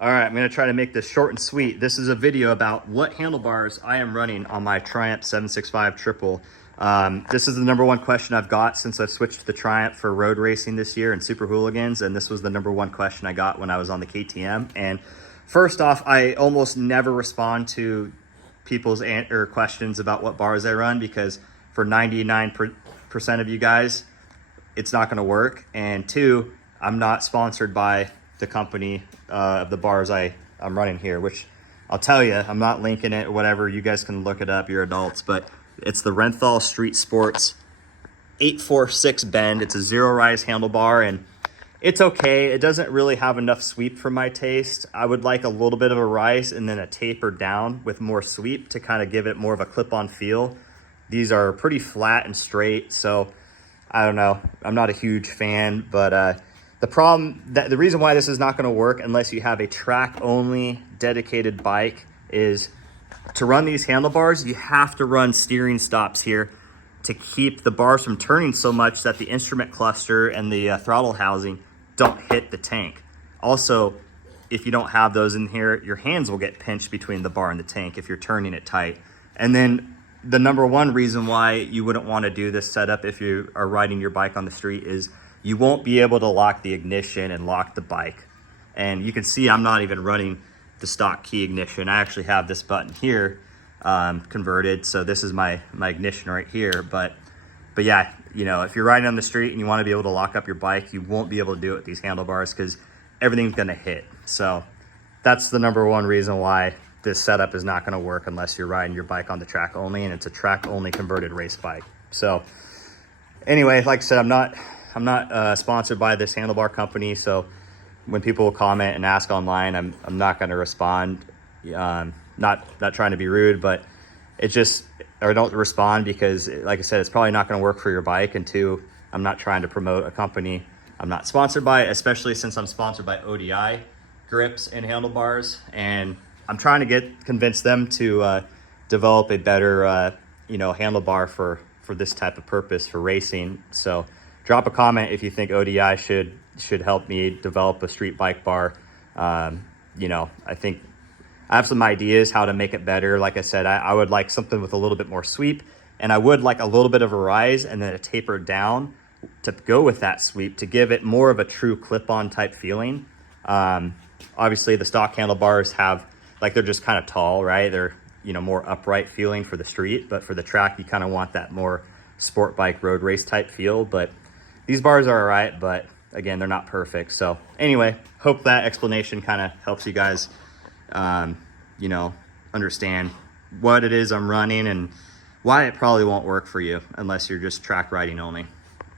All right, I'm gonna try to make this short and sweet. This is a video about what handlebars I am running on my Triumph 765 Triple. This is the #1 question I've got since I've switched to the Triumph for road racing this year and Super Hooligans, and this was the #1 question I got when I was on the KTM. And first off, I almost never respond to people's questions about what bars I run, because for 99% of you guys, it's not gonna work. And two, I'm not sponsored by the company of the bars I'm running here, which I'll tell you, I'm not linking it or whatever. You guys can look it up, you're adults, but it's the Renthal Street Sports 846 bend. It's a zero rise handlebar, and it's okay. It doesn't really have enough sweep for my taste. I would like a little bit of a rise and then a taper down with more sweep to kind of give it more of a clip-on feel. These are pretty flat and straight, so I don't know. I'm not a huge fan, but the reason why this is not going to work unless you have a track-only dedicated bike is to run these handlebars, you have to run steering stops here to keep the bars from turning so much that the instrument cluster and the throttle housing don't hit the tank. Also, if you don't have those in here, your hands will get pinched between the bar and the tank if you're turning it tight. And then the #1 reason why you wouldn't want to do this setup if you are riding your bike on the street is you won't be able to lock the ignition and lock the bike. And you can see I'm not even running the stock key ignition. I actually have this button here converted, so this is my ignition right here. But yeah, you know, if you're riding on the street and you want to be able to lock up your bike, you won't be able to do it with these handlebars because everything's going to hit. So that's the #1 reason why this setup is not going to work unless you're riding your bike on the track only, and it's a track only converted race bike. So anyway, like I said, I'm not sponsored by this handlebar company, so when people comment and ask online, I'm not going to respond. Not trying to be rude, but I don't respond because, like I said, it's probably not going to work for your bike. And two, I'm not trying to promote a company I'm not sponsored by, especially since I'm sponsored by ODI grips and handlebars, and I'm trying to convince them to develop a better handlebar for this type of purpose for racing. So drop a comment if you think ODI should help me develop a street bike bar. I think I have some ideas how to make it better. Like I said, I would like something with a little bit more sweep, and I would like a little bit of a rise and then a taper down to go with that sweep to give it more of a true clip-on type feeling. Obviously the stock handlebars they're just kind of tall, right? They're, more upright feeling for the street, but for the track, you kind of want that more sport bike road race type feel. But these bars are all right, but again, they're not perfect. So anyway, hope that explanation kind of helps you guys, understand what it is I'm running and why it probably won't work for you unless you're just track riding only.